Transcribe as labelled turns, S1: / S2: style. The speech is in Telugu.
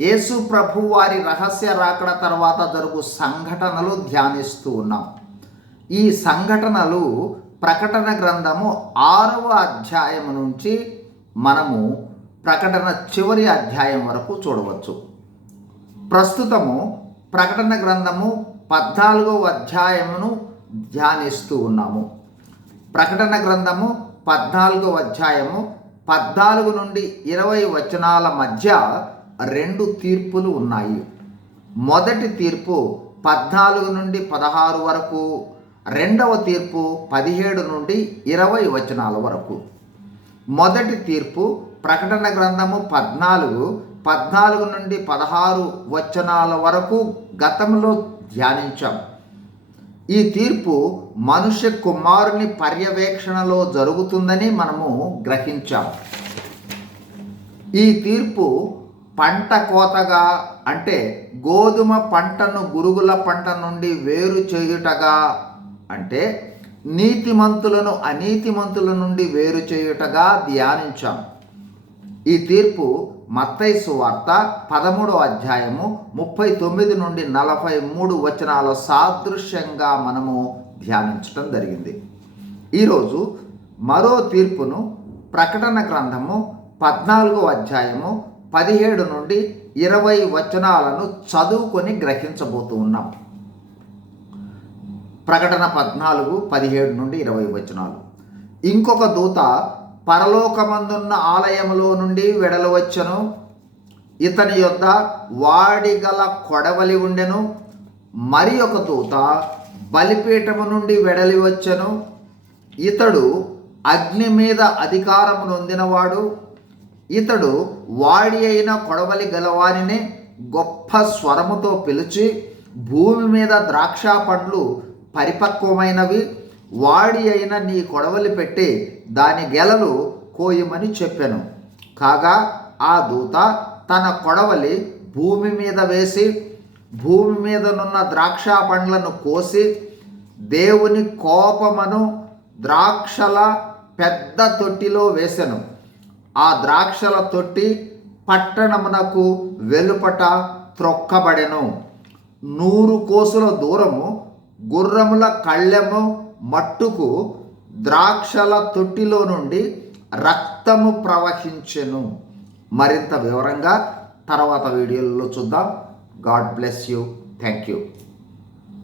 S1: యేసు ప్రభు వారి రహస్య రాకడ తర్వాత జరుగు సంఘటనలు ధ్యానిస్తూ ఉన్నాం. ఈ సంఘటనలు ప్రకటన గ్రంథము ఆరవ అధ్యాయం నుంచి మనము ప్రకటన చివరి అధ్యాయం వరకు చూడవచ్చు. ప్రస్తుతము ప్రకటన గ్రంథము పద్నాలుగవ అధ్యాయమును ధ్యానిస్తూ ఉన్నాము. ప్రకటన గ్రంథము పద్నాలుగవ అధ్యాయము పద్నాలుగు నుండి ఇరవై వచనాల మధ్య రెండు తీర్పులు ఉన్నాయి. మొదటి తీర్పు పద్నాలుగు నుండి పదహారు వరకు రెండవ తీర్పు పదిహేడు నుండి ఇరవై వచనాల వరకు. మొదటి తీర్పు ప్రకటన గ్రంథము పద్నాలుగు పద్నాలుగు నుండి పదహారు వచనాల వరకు గతంలో ధ్యానించాం. ఈ తీర్పు మనుష్య కుమారుని పర్యవేక్షణలో జరుగుతుందని మనము గ్రహించాం. ఈ తీర్పు పంట కోతగా అంటే గోధుమ పంటను గురుగుల పంట నుండి వేరు చేయుటగా అంటే నీతిమంతులను అనీతిమంతుల నుండి వేరు చేయుటగా ధ్యానించాం. ఈ తీర్పు మత్తైసు వార్త పదమూడో అధ్యాయము ముప్పై తొమ్మిది నుండి నలభై మూడు వచనాల సాదృశ్యంగా మనము ధ్యానించడం జరిగింది. ఈరోజు మరో తీర్పును ప్రకటన గ్రంథము పద్నాలుగో అధ్యాయము పదిహేడు నుండి ఇరవై వచనాలను చదువుకొని గ్రహించబోతూ ఉన్నాం ప్రకటన పద్నాలుగు పదిహేడు నుండి ఇరవై వచనాలు. ఇంకొక దూత పరలోకమందున్న ఆలయములో నుండి వెడలవచ్చెను. ఇతని యొద్ద వాడిగల కొడవలి ఉండెను. మరి ఒక దూత బలిపీఠము నుండి వెడలి వచ్చెను ఇతడు అగ్ని మీద అధికారము నొందినవాడు. ఇతడు వాడి అయిన కొడవలి గలవారిని గొప్ప స్వరముతో పిలిచి భూమి మీద ద్రాక్ష పండ్లు పరిపక్వమైనవి వాడి అయిన నీ కొడవలి పెట్టి దాని గెలలు కోయమని చెప్పాను. కాగా ఆ దూత తన కొడవలి భూమి మీద వేసి భూమి మీదనున్న ద్రాక్ష పండ్లను కోసి దేవుని కోపమను ద్రాక్షల పెద్ద తొట్టిలో వేసెను. ఆ ద్రాక్షల తొట్టి పట్టణమునకు వెలుపట త్రొక్కబడెను. నూరు కోసుల దూరము గుర్రముల కళ్ళెము మట్టుకు ద్రాక్షల తొట్టిలో నుండి రక్తము ప్రవహించెను. మరింత వివరంగా తర్వాత వీడియోలలో చూద్దాం. God bless you. Thank you